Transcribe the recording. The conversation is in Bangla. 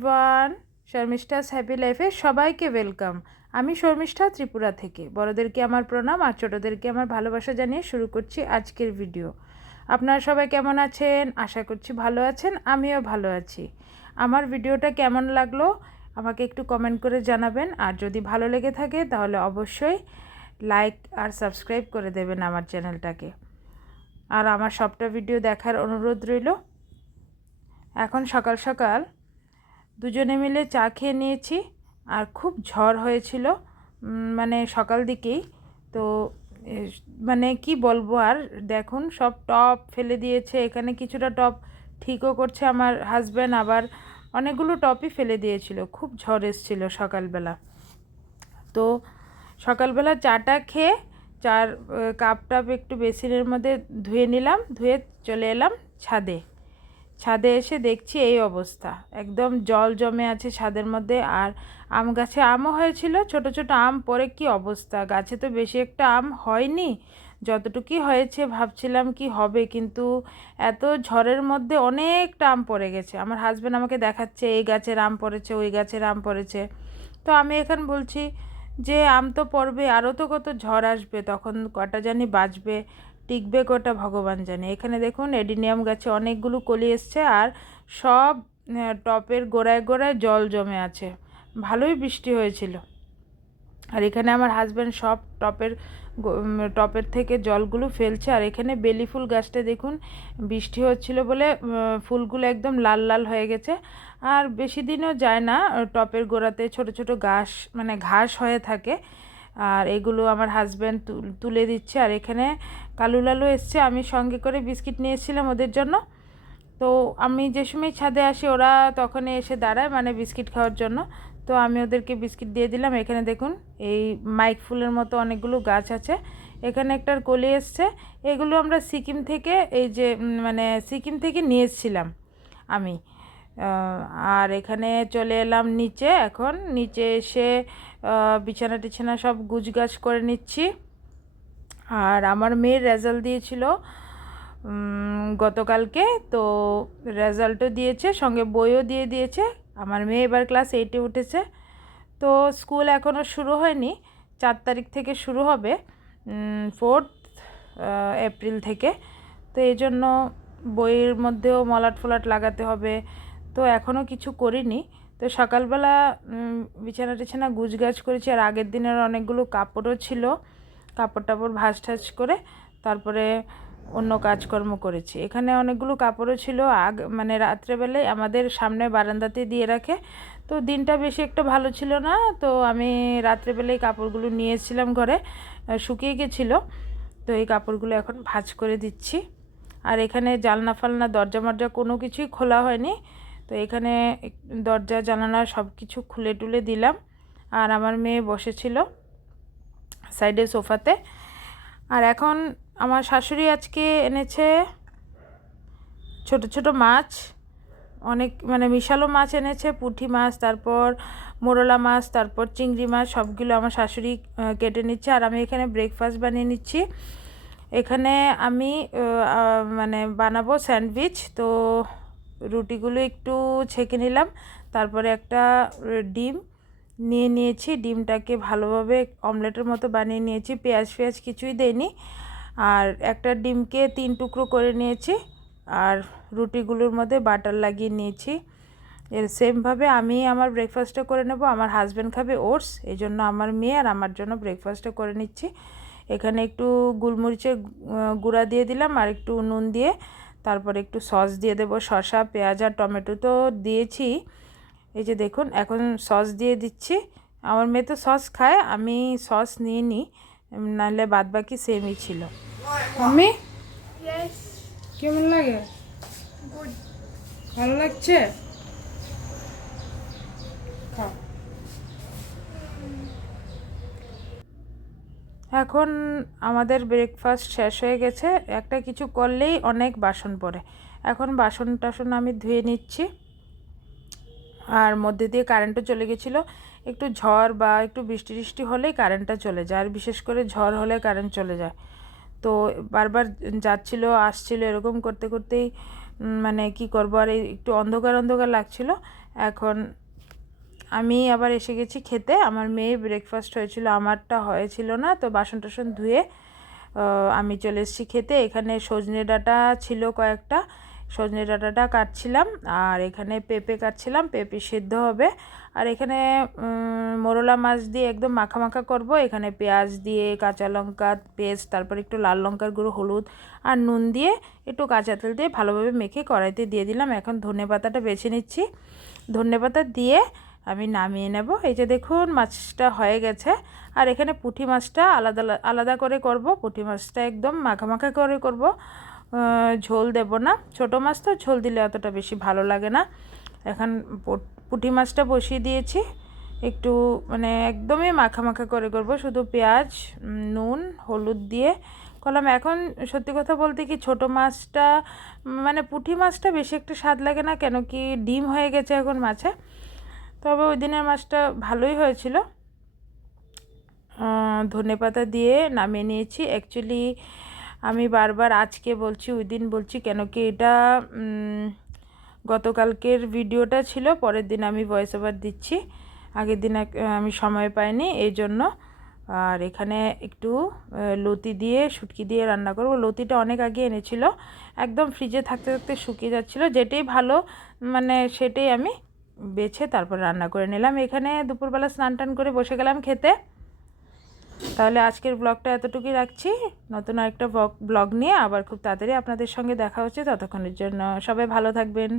এভরিওয়ান, শর্মিষ্ঠাস হ্যাপি লাইফে সবাইকে ওয়েলকাম। আমি শর্মিষ্ঠা ত্রিপুরা থেকে। বড়দেরকে আমার প্রণাম আর ছোটোদেরকে আমার ভালোবাসা জানিয়ে শুরু করছি আজকের ভিডিও। আপনারা সবাই কেমন আছেন? আশা করছি ভালো আছেন, আমিও ভালো আছি। আমার ভিডিওটা কেমন লাগলো আমাকে একটু কমেন্ট করে জানাবেন, আর যদি ভালো লেগে থাকে তাহলে অবশ্যই লাইক আর সাবস্ক্রাইব করে দেবেন আমার চ্যানেলটাকে। আর আমার সবটা ভিডিও দেখার অনুরোধ রইল। এখন সকাল সকাল দুজনে মিলে চা খেয়ে নিয়েছি, আর খুব ঝড় হয়েছিল মানে সকাল দিকেই। তো মানে কি বলবো, আর দেখুন সব টপ ফেলে দিয়েছে। এখানে কিছুটা টপ ঠিকও করছে আমার হাজব্যান্ড, আবার অনেকগুলো টপই ফেলে দিয়েছিল। খুব ঝড় এসেছিলো সকালবেলা। তো সকালবেলা চাটা খেয়ে চার কাপ একটু বেসিনের মধ্যে ধুয়ে নিলাম, ধুয়ে চলে এলাম ছাদে এসে দেখছি এই অবস্থা, একদম জল জমে আছে ছাদের মধ্যে। আর আম গাছে আমও হয়েছিল, ছোট ছোট আম পড়ে কি অবস্থা। গাছে তো বেশি একটা আম হয়নি, যতটুকুই হয়েছে ভাবছিলাম কি হবে, কিন্তু এত ঝড়ের মধ্যে অনেকটা আম পড়ে গেছে। আমার হাজব্যান্ড আমাকে দেখাচ্ছে এই গাছের আম পড়েছে, ওই গাছের আম পড়েছে। তো আমি এখন বলছি যে আম তো পড়বে, আরও তো কত ঝড় আসবে, তখন কটা জানি বাজবে, টিকবে কটা ভগবান জানে। এখানে দেখুন এডিনিয়াম গাছে অনেকগুলো কলি এসছে, আর সব টপের গোড়ায় গোড়ায় জল জমে আছে। ভালোই বৃষ্টি হয়েছিল। আর এখানে আমার হাজব্যান্ড সব টপের থেকে জলগুলো ফেলছে। আর এখানে বেলি ফুল গাছটা দেখুন, বৃষ্টি হচ্ছিল বলে ফুলগুলো একদম লাল লাল হয়ে গেছে। আর বেশি দিনও যায় না, টপের গোড়াতে ছোট ছোট ঘাস হয়ে থাকে। আর এগুলো আমার হাজব্যান্ড তুলে দিচ্ছে। আর এখানে কালু লালু এসছে, আমি সঙ্গে করে বিস্কিট নিয়ে এসেছিলাম ওদের জন্য। তো আমি যে সময় ছাদে আসি ওরা তখনই এসে দাঁড়ায়, মানে বিস্কিট খাওয়ার জন্য। তো আমি ওদেরকে বিস্কিট দিয়ে দিলাম। এখানে দেখুন এই মাইক ফুলের মতো অনেকগুলো গাছ আছে। এখানে একটার কলি এসছে। এগুলো আমরা সিকিম থেকে সিকিম থেকে নিয়ে এসেছিলাম আমি। আর এখানে চলে এলাম নিচে। এখন নিচে এসে বিছানা টিছানা সব গুছগাছ করে নিচ্ছি। আর আমার মেয়ের রেজাল্ট দিয়েছিল গতকালকে, তো রেজাল্টও দিয়েছে, সঙ্গে বইও দিয়ে দিয়েছে। আমার মেয়ে এবার ক্লাস 8-এ উঠেছে। তো স্কুল এখনও শুরু হয়নি, 4 তারিখ থেকে শুরু হবে, 4 এপ্রিল থেকে। তো এই জন্য বইয়ের মধ্যেও মলাট ফলাট লাগাতে হবে। তো এখনও কিছু করিনি। তো সকালবেলা বিছানা টিছানা গুছগাছ করেছি। আর আগের দিনের অনেকগুলো কাপড়ও ছিল, কাপড় টাপড় ভাঁজ ঠাজ করে তারপরে অন্য কাজকর্ম করেছি। এখানে অনেকগুলো কাপড়ও ছিল, রাত্রেবেলায় আমাদের সামনে বারান্দাতে দিয়ে রাখে। তো দিনটা বেশি একটা ভালো ছিল না, তো আমি রাত্রেবেলায় কাপড়গুলো নিয়ে এসেছিলাম ঘরে, শুকিয়ে গেছিলো। তো এই কাপড়গুলো এখন ভাঁজ করে দিচ্ছি। আর এখানে জানলা ফালনা দরজা মরজা কোনো কিছুই খোলা হয়নি। তো এখানে দরজা জানালা সব কিছু খুলে টুলে দিলাম। আর আমার মেয়ে বসেছিল সাইডে সোফাতে। আর এখন আমার শাশুড়ি আজকে এনেছে ছোট ছোট মাছ, অনেক মিশালো মাছ এনেছে, পুঁটি মাছ, তারপর মোরলা মাছ, তারপর চিংড়ি মাছ, সবগুলো আমার শাশুড়ি কেটে নিচ্ছে। আর আমি এখানে ব্রেকফাস্ট বানিয়ে নিচ্ছি। এখানে আমি বানাবো স্যান্ডউইচ। তো রুটিগুলো একটু ছেঁকে নিলাম, তারপরে একটা ডিম নিয়ে নিয়েছি, ডিমটাকে ভালোভাবে অমলেটের মতো বানিয়ে নিয়েছি, পেঁয়াজ ফেয়াজ কিছুই দেইনি। আর একটা ডিমকে 3 টুকরো করে নিয়েছি, আর রুটিগুলোর মধ্যে বাটার লাগিয়ে নিয়েছি। এর সেমভাবে আমি আমার ব্রেকফাস্টটা করে নেব। আমার হাজব্যান্ড খাবে ওটস, এই জন্য আমার মেয়ে আর আমার জন্য ব্রেকফাস্টটা করে নিচ্ছি। এখানে একটু গোলমরিচের গুঁড়া দিয়ে দিলাম, আর একটু নুন দিয়ে, তারপরে একটু সস দিয়ে দেবো, শসা পেঁয়াজ আর টমেটো তো দিয়েছি। এই যে দেখুন এখন সস দিয়ে দিচ্ছি। আমার মেয়ে তো সস খায়, আমি সস নিয়ে নিই, নাহলে বাদবাকি সেমই ছিল। আমি কেমন লাগে? ভালো লাগছে? খাও। এখন আমাদের ব্রেকফাস্ট শেষ হয়ে গেছে। একটা কিছু করলেই অনেক বাসন পড়ে। এখন বাসন টাসন আমি ধুয়ে নিচ্ছি। আর মধ্যে দিয়ে কারেন্টও চলে গেছিলো। একটু ঝড় বা একটু বৃষ্টি টিষ্টি হলেই কারেন্টটা চলে যায়, আর বিশেষ করে ঝড় হলে কারেন্ট চলে যায়। তো বারবার যাচ্ছিলো আসছিলো, এরকম করতে করতেই কি করবো, আর একটু অন্ধকার অন্ধকার লাগছিলো। এখন আমি আবার এসে গেছি খেতে। আমার মেয়ে ব্রেকফাস্ট হয়েছিল, আমারটা হয়েছিল না, তো বাসন টাসন ধুয়ে আমি চলে এসেছি খেতে। এখানে সজনে ডাঁটা ছিল কয়েকটা, সজনে ডাঁটাটা কাটছিলাম, আর এখানে পেঁপে কাটছিলাম, পেঁপে সিদ্ধ হবে। আর এখানে মোরলা মাছ দিয়ে একদম মাখা মাখা করব। এখানে পেঁয়াজ দিয়ে, কাঁচা লঙ্কা পেস্ট, তারপর একটু লাল লঙ্কার গুঁড়ো, হলুদ আর নুন দিয়ে একটু কাঁচা তেল দিয়ে ভালোভাবে মেখে কড়াইতে দিয়ে দিলাম। এখন ধনেপাতাটা বেছে নিচ্ছি। ধনেপাতা দিয়ে আমি নামিয়ে নেব। এই যে দেখুন মাছটা হয়ে গেছে। আর এখানে পুঁটি মাছটা আলাদা আলাদা করে করব। পুঁটি মাছটা একদম মাখা মাখা করে করব, ঝোল দেব না। ছোটো মাছ তো ঝোল দিলে অতটা বেশি ভালো লাগে না। এখন পুঁটি মাছটা বসিয়ে দিয়েছি, একটু মানে একদমই মাখা মাখা করে করব, শুধু পেঁয়াজ, নুন, হলুদ দিয়ে করলাম। এখন সত্যি কথা বলতে কি ছোটো মাছটা মানে পুঁটি মাছটা বেশি একটা স্বাদ লাগে না, কেন কি ডিম হয়ে গেছে এখন মাছে। তবে ওই দিনের মাছটা ভালোই হয়েছিল। ধনেপাতা দিয়ে নামিয়ে নিয়েছি। অ্যাকচুয়ালি আমি বারবার আজকে বলছি, ওই দিন বলছি, কেন কি এটা গতকালকের ভিডিওটা ছিল, পরের দিন আমি ভয়েস ওভার দিচ্ছি। আগের দিন আমি সময় পাইনি, এই জন্য। আর এখানে একটু লতি দিয়ে, শুটকি দিয়ে রান্না করব। লতিটা অনেক আগে এনেছিল, একদম ফ্রিজে থাকতে থাকতে শুকিয়ে যাচ্ছিলো। যেটাই ভালো মানে সেটাই আমি বেছে তারপর রান্না করে নিলাম। এখানে দুপুরবেলা স্নান টান করে বসে গেলাম খেতে। তাহলে আজকের ব্লগটা এতটুকুই রাখছি। নতুন আরেকটা ব্লগ নিয়ে আবার খুব তাড়াতাড়ি আপনাদের সঙ্গে দেখা হচ্ছে। ততক্ষণের জন্য সবাই ভালো থাকবেন।